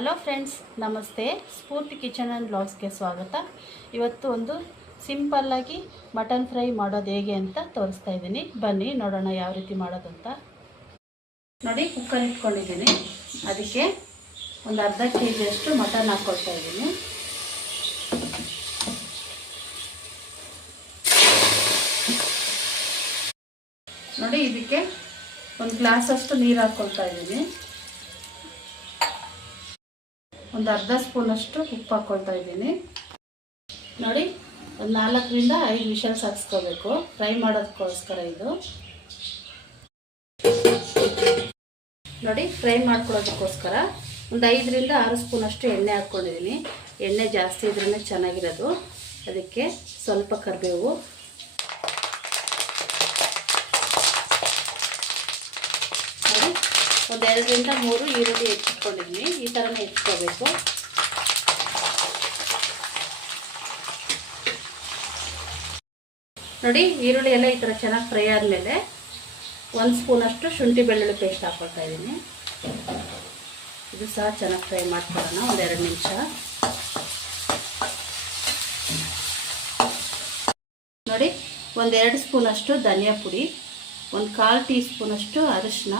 Hello friends, ನಮಸ್ತೆ. ಸ್ಫೂರ್ತಿ kitchen and ಬ್ಲಾಗ್ಸ್ಗೆ ಸ್ವಾಗತ. ಇವತ್ತು ಒಂದು ಸಿಂಪಲ್ಲಾಗಿ ಮಟನ್ ಫ್ರೈ ಮಾಡೋದು ಹೇಗೆ ಅಂತ ತೋರಿಸ್ತಾ ಇದ್ದೀನಿ. ಬನ್ನಿ, ನೋಡೋಣ ಯಾವ ರೀತಿ ಮಾಡೋದು ಅಂತ. ನೋಡಿ, ಕುಕ್ಕರ್ ಇಟ್ಕೊಂಡಿದ್ದೀನಿ. ಅದಕ್ಕೆ ಒಂದು ಅರ್ಧ ಕೆ ಜಿಯಷ್ಟು ಮಟನ್ ಹಾಕ್ಕೊಳ್ತಾ ಇದ್ದೀನಿ. ನೋಡಿ, ಇದಕ್ಕೆ ಒಂದು ಗ್ಲಾಸಷ್ಟು ನೀರು ಹಾಕ್ಕೊಳ್ತಾ ಇದ್ದೀನಿ. ಒಂದು ಅರ್ಧ ಸ್ಪೂನಷ್ಟು ಉಪ್ಪು ಹಾಕ್ಕೊಳ್ತಾ ಇದ್ದೀನಿ. ನೋಡಿ, ಒಂದು ನಾಲ್ಕರಿಂದ ಐದು ವಿಷಲ್ಸ್ ಹಾಕ್ಸ್ಕೋಬೇಕು. ಫ್ರೈ ಮಾಡೋದಕ್ಕೋಸ್ಕರ ಇದು. ನೋಡಿ, ಫ್ರೈ ಮಾಡ್ಕೊಳ್ಳೋದಕ್ಕೋಸ್ಕರ ಒಂದು ಐದರಿಂದ ಆರು ಸ್ಪೂನಷ್ಟು ಎಣ್ಣೆ ಹಾಕ್ಕೊಂಡಿದ್ದೀನಿ. ಎಣ್ಣೆ ಜಾಸ್ತಿ ಇದ್ರೇ ಚೆನ್ನಾಗಿರೋದು. ಅದಕ್ಕೆ ಸ್ವಲ್ಪ ಕರಿಬೇವು ನೋಡಿ ಒಂದು ಎರಡರಿಂದ ಮೂರು ಈರುಳ್ಳಿ ಹೆಚ್ಚಿಟ್ಕೊಂಡಿದ್ದೀನಿ. ಈ ಥರನೇ ಹೆಚ್ಚಿಕೋಬೇಕು ನೋಡಿ, ಈರುಳ್ಳಿ ಎಲ್ಲ ಈ ಥರ ಚೆನ್ನಾಗಿ ಫ್ರೈ ಆದಮೇಲೆ ಒಂದು ಸ್ಪೂನಷ್ಟು ಶುಂಠಿ ಬೆಳ್ಳುಳ್ಳಿ ಪೇಸ್ಟ್ ಹಾಕ್ಕೊಳ್ತಾ ಇದ್ದೀನಿ. ಇದು ಸಹ ಚೆನ್ನಾಗಿ ಫ್ರೈ ಮಾಡ್ಕೊಳ್ಳೋಣ ಒಂದೆರಡು ನಿಮಿಷ. ನೋಡಿ ಒಂದೆರಡು ಸ್ಪೂನಷ್ಟು ಧನಿಯಾ ಪುಡಿ, ಒಂದು ಕಾಲು ಟೀ ಸ್ಪೂನಷ್ಟು ಅರಿಶಿನ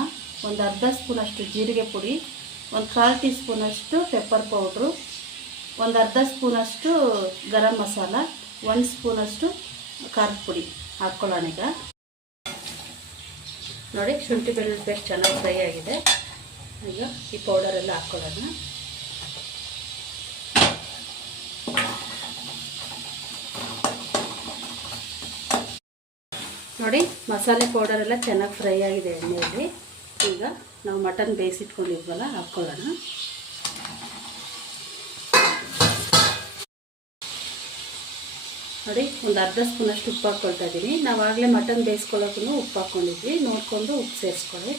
ಒಂದು ಅರ್ಧ ಸ್ಪೂನಷ್ಟು ಜೀರಿಗೆ ಪುಡಿ, ಒಂದು ಕಾಲು ಟೀ ಸ್ಪೂನಷ್ಟು ಪೆಪ್ಪರ್ ಪೌಡ್ರು ಒಂದು ಅರ್ಧ ಸ್ಪೂನಷ್ಟು ಗರಂ ಮಸಾಲ, ಒಂದು ಸ್ಪೂನಷ್ಟು ಖಾರದ ಪುಡಿ ಹಾಕ್ಕೊಳ್ಳೋಣ ಈಗ. ನೋಡಿ, ಶುಂಠಿ ಬೆಳ್ಳುಳ್ಳಿ ಪೇಸ್ಟ್ ಚೆನ್ನಾಗಿ ಫ್ರೈ ಆಗಿದೆ. ಈಗ ಈ ಪೌಡರೆಲ್ಲ ಹಾಕ್ಕೊಳ್ಳೋಣ. ನೋಡಿ, ಮಸಾಲೆ ಪೌಡರ್ ಎಲ್ಲ ಚೆನ್ನಾಗಿ ಫ್ರೈ ಆಗಿದೆ ಎಣ್ಣೆಯಲ್ಲಿ. ಈಗ ನಾವು ಮಟನ್ ಬೇಯಿಸಿಟ್ಕೊಂಡಿದ್ವಲ್ಲ ಹಾಕ್ಕೊಳ್ಳೋಣ. ನೋಡಿ, ಒಂದು ಅರ್ಧ ಸ್ಪೂನಷ್ಟು ಉಪ್ಪು ಹಾಕ್ಕೊಳ್ತಾ ಇದ್ದೀನಿ. ನಾವು ಆಗಲೇ ಮಟನ್ ಬೇಯಿಸ್ಕೊಳ್ಳೋಕ್ಕೂ ಉಪ್ಪು ಹಾಕ್ಕೊಂಡಿದ್ವಿ. ನೋಡಿಕೊಂಡು ಉಪ್ಪು ಸೇರಿಸ್ಕೊಳ್ಳಿ.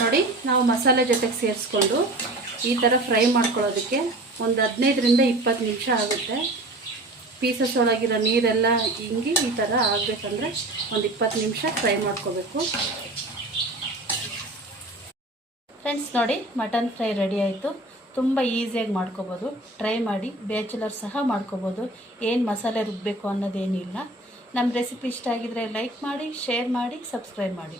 ನೋಡಿ, ನಾವು ಮಸಾಲೆ ಜೊತೆಗೆ ಸೇರಿಸ್ಕೊಂಡು ಈ ಥರ ಫ್ರೈ ಮಾಡ್ಕೊಳ್ಳೋದಕ್ಕೆ ಒಂದು ಹದಿನೈದರಿಂದ ಇಪ್ಪತ್ತು ನಿಮಿಷ ಆಗುತ್ತೆ. ಪೀಸಸ್ ಒಳಗಿರೋ ನೀರೆಲ್ಲ ಹಿಂಗಿ ಈ ಥರ ಆಗಬೇಕಂದ್ರೆ ಒಂದು ಇಪ್ಪತ್ತು ನಿಮಿಷ ಫ್ರೈ ಮಾಡ್ಕೋಬೇಕು. ಫ್ರೆಂಡ್ಸ್ ನೋಡಿ, ಮಟನ್ ಫ್ರೈ ರೆಡಿ ಆಯಿತು. ತುಂಬ ಈಸಿಯಾಗಿ ಮಾಡ್ಕೋಬೋದು. ಟ್ರೈ ಮಾಡಿ, ಬ್ಯಾಚುಲರ್ ಸಹ ಮಾಡ್ಕೋಬೋದು. ಏನು ಮಸಾಲೆ ರುಬ್ಬಬೇಕು ಅನ್ನೋದೇನಿಲ್ಲ. ನಮ್ಮ ರೆಸಿಪಿ ಇಷ್ಟ ಆಗಿದ್ರೆ ಲೈಕ್ ಮಾಡಿ, ಶೇರ್ ಮಾಡಿ, ಸಬ್ಸ್ಕ್ರೈಬ್ ಮಾಡಿ.